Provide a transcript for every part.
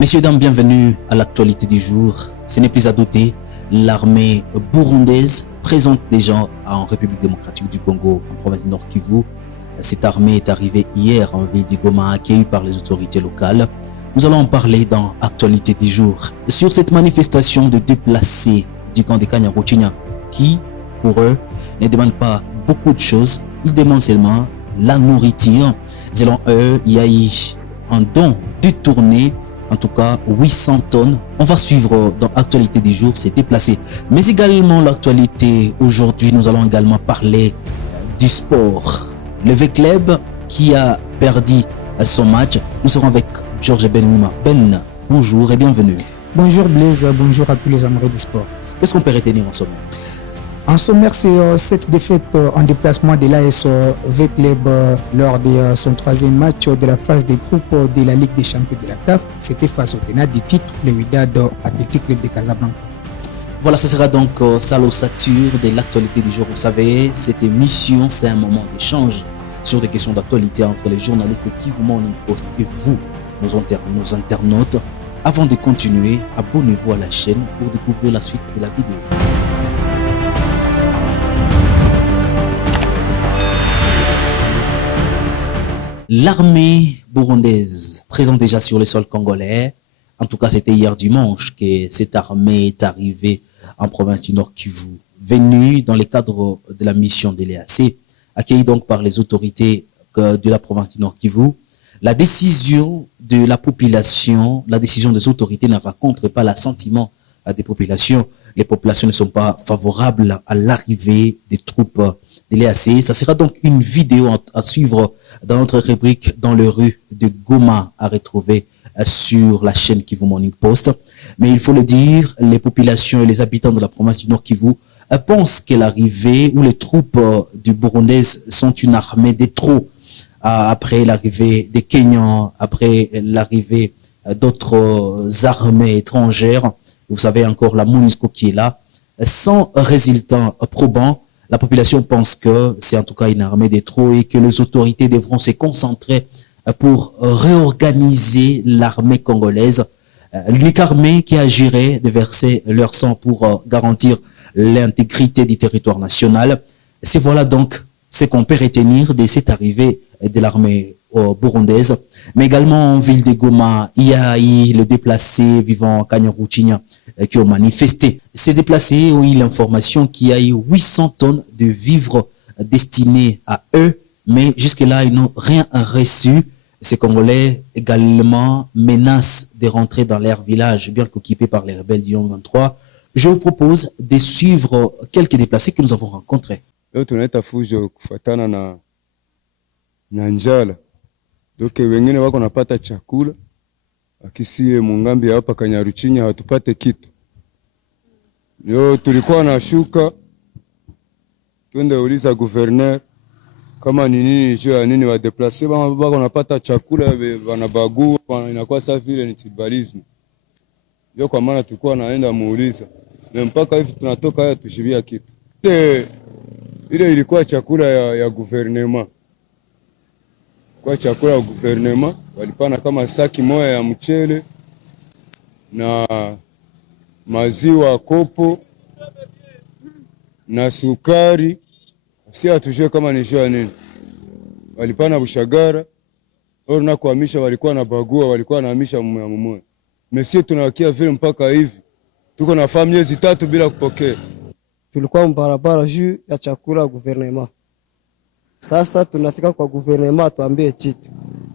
Messieurs, dames, bienvenue à l'actualité du jour. Ce n'est plus à douter, l'armée burundaise présente déjà en République démocratique du Congo, en province du Nord Kivu. Cette armée est arrivée hier en ville de Goma, accueillie par les autorités locales. Nous allons en parler dans l'actualité du jour. Sur cette manifestation de déplacés du camp de Kanyaruchinya, qui, pour eux, ne demandent pas beaucoup de choses, ils demandent seulement la nourriture. Selon eux, il y a eu un don détourné, en tout cas 800 tonnes. On va suivre dans l'actualité du jour, c'est déplacé. Mais également l'actualité aujourd'hui, nous allons également parler du sport. Le V-Club qui a perdu son match. Nous serons avec Georges Benouima. Ben, bonjour et bienvenue. Bonjour Blaise, bonjour à tous les amoureux du sport. Qu'est-ce qu'on peut retenir en sommaire? En sommaire, c'est cette défaite en déplacement de l'AS V-Club lors de son troisième match de la phase des groupes de la Ligue des champions de la CAF. C'était face au tenant du titre, le Wydad Athletic Club de Casablanca. Voilà, ce sera donc ça l'ossature de l'actualité du jour. Vous savez, cette émission, c'est un moment d'échange sur des questions d'actualité entre les journalistes de Kivu Morning Post et vous, nos internautes. Avant de continuer, abonnez-vous à la chaîne pour découvrir la suite de la vidéo. L'armée burundaise présente déjà sur le sol congolais. En tout cas, c'était hier dimanche que cette armée est arrivée en province du Nord Kivu, venue dans le cadre de la mission de l'EAC, accueillie donc par les autorités de la province du Nord Kivu. La décision de la population, la décision des autorités ne rencontre pas l'assentiment des populations. Les populations ne sont pas favorables à l'arrivée des troupes de l'EAC. Ça sera donc une vidéo à suivre dans notre rubrique dans les rues de Goma à retrouver sur la chaîne Kivu Morning Post. Mais il faut le dire, les populations et les habitants de la province du Nord Kivu pensent que l'arrivée ou les troupes du Burundaises sont une armée de trop. Après l'arrivée des Kenyans, après l'arrivée d'autres armées étrangères, vous savez encore la MONUSCO qui est là, sans résultat probant, la population pense que c'est en tout cas une armée de trop et que les autorités devront se concentrer pour réorganiser l'armée congolaise, l'unique armée qui agirait de verser leur sang pour garantir l'intégrité du territoire national. C'est voilà donc ce qu'on peut retenir de cette arrivée de l'armée burundaise. Mais également en ville de Goma, il y a eu le déplacé vivant Kanyaruchinya qui ont manifesté. Ces déplacés ont eu l'information qu'il y a eu 800 tonnes de vivres destinés à eux, mais jusque-là, ils n'ont rien reçu. Ces Congolais également menacent de rentrer dans leur village, bien qu'occupé par les rebelles du 23. Je vous propose de suivre quelques déplacés que nous avons rencontrés. Leo tunaita fujo kufuatana na njala. Doke wengine wako napata chakula, akisie mungambi hapa Kanyaruchinya hatupate kitu. Leo tulikuwa na shuka, twende uliza gouverneur kama ni nini juu ya nini wa deplacer wako napata chakula wanabagua, inakuwa sawa vile ni tribalism. Ndio kwa maana tulikuwa naenda muuliza. Na mpaka hivi tunatoka haya tushibia kitu. Ile ilikuwa chakula ya gouvernement. Kwa chakula ya gouvernement walipana kama saki moja ya mchele na maziwa kopo na sukari. Si hatujue kama ni jua nini. Walipana bushagara. Oro na kuhamisha walikuwa na bagua, walikuwa na hamisha mmoja. Mesi tunawakia vile mpaka hivi. Tuko na familia miezi 3 bila kupokea. Tulikuwa mbarabara juu ya chakula gouvernement. Sasa tunafika kwa gouvernement atuambie kitu.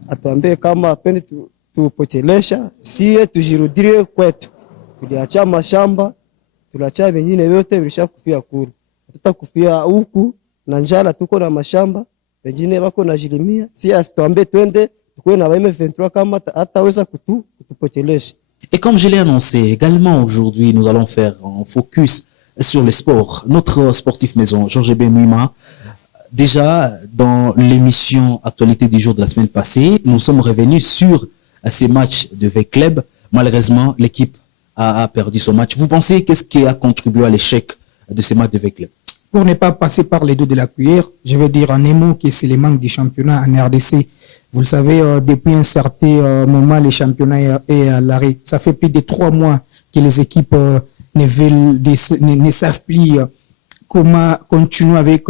Atuambie kama apendi tupochelesha, sie tujirudie kwetu. Tuliacha mashamba, tuliacha vingine vyote vilishakufia kule. Tutakufia huku na njala tuko na mashamba, wengine wako na jilimia. Si asituambie twende tukue na M23 kama hataweza kutupochelesha. Et comme je l'ai annoncé, également aujourd'hui, nous allons faire un focus sur le sport. Notre sportif maison, Georges Benouima, déjà dans l'émission Actualité du jour de la semaine passée, nous sommes revenus sur ces matchs de V-Club. Malheureusement, l'équipe a perdu son match. Vous pensez qu'est-ce qui a contribué à l'échec de ces matchs de V-Club? Pour ne pas passer par les deux de la cuillère, je vais dire en émo que c'est le manque du championnat en RDC Vous le savez, depuis un certain moment, le championnat est à l'arrêt. Ça fait plus de 3 mois que les équipes ne savent plus comment continuer avec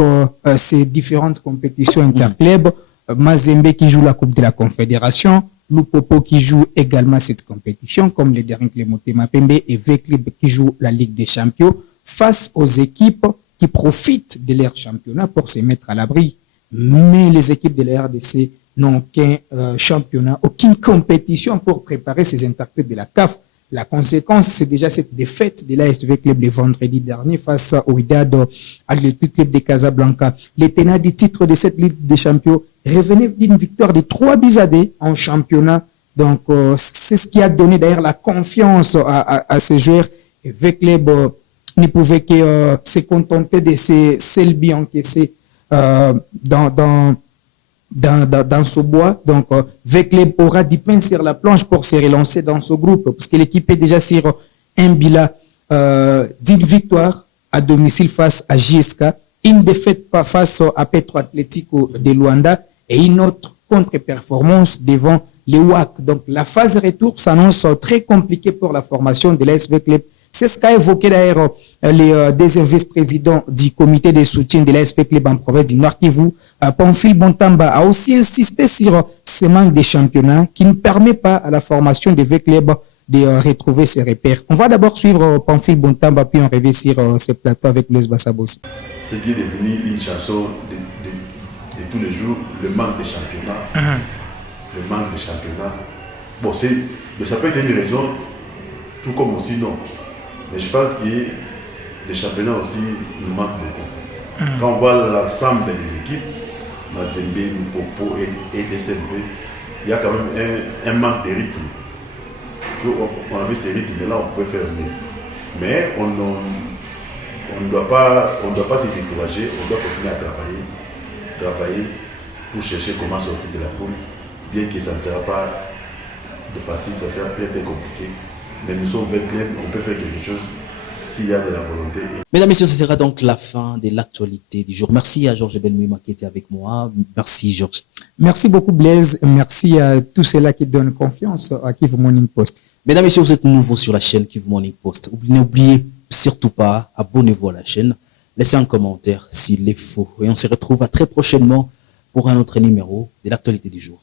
ces différentes compétitions interclubs. Mazembe qui joue la Coupe de la Confédération, Lupopo qui joue également cette compétition, comme les derniers Motema Pembe, et Veclub qui joue la Ligue des Champions, face aux équipes qui profitent de leur championnat pour se mettre à l'abri. Mais les équipes de la RDC n'ont aucun championnat, aucune compétition pour préparer ces interclubs de la CAF. La conséquence, c'est déjà cette défaite de l'ASV Club le vendredi dernier face au Wydad Athletic Club de Casablanca. Les tenants du titre de cette Ligue des Champions revenaient d'une victoire de 3-2 en championnat. Donc, c'est ce qui a donné d'ailleurs la confiance à ces joueurs. Et V-Club ne pouvait que se contenter de ces seuls buts encaissés dans ce bois. Donc, V-Club aura du pain sur la planche pour se relancer dans ce groupe, parce que l'équipe est déjà sur un bilan d'une victoire à domicile face à JSK, une défaite face à Petro Atlético de Luanda et une autre contre-performance devant les WAC. Donc, la phase retour s'annonce très compliquée pour la formation de l'ASV Club. C'est ce qu'a évoqué d'ailleurs les deuxième vice-présidents du comité de soutien de l'ASV Club en province du Nord Kivu. Pamphile Bontamba a aussi insisté sur ce manque de championnat qui ne permet pas à la formation de V-Club de retrouver ses repères. On va d'abord suivre Pamphile Bontamba, puis on revient sur ce plateau avec Blaise Bassabossi. Ce qui est devenu une chanson de tous les jours, le manque de championnat. Le manque de championnat. Bon, ça peut être une raison, tout comme aussi non. Mais je pense que le championnat aussi nous manque beaucoup. Quand on voit l'ensemble des équipes, Mazembe, Lupopo et DCB, il y a quand même un manque de rythme. On a vu ces rythmes, là on peut faire mieux. Mais on ne doit pas se décourager, on doit continuer à travailler pour chercher comment sortir de la poule, bien que ça ne sera pas de facile, ça sera très très compliqué. Mais nous sommes V-Club, on peut faire quelque chose s'il y a de la volonté. Mesdames, Messieurs, ce sera donc la fin de l'actualité du jour. Merci à Georges Benmouima qui était avec moi. Merci Georges. Merci beaucoup Blaise. Merci à tous ceux-là qui donnent confiance à Kivu Morning Post. Mesdames, Messieurs, vous êtes nouveaux sur la chaîne Kivu Morning Post. N'oubliez surtout pas, abonnez-vous à la chaîne. Laissez un commentaire s'il est faux. Et on se retrouve à très prochainement pour un autre numéro de l'actualité du jour.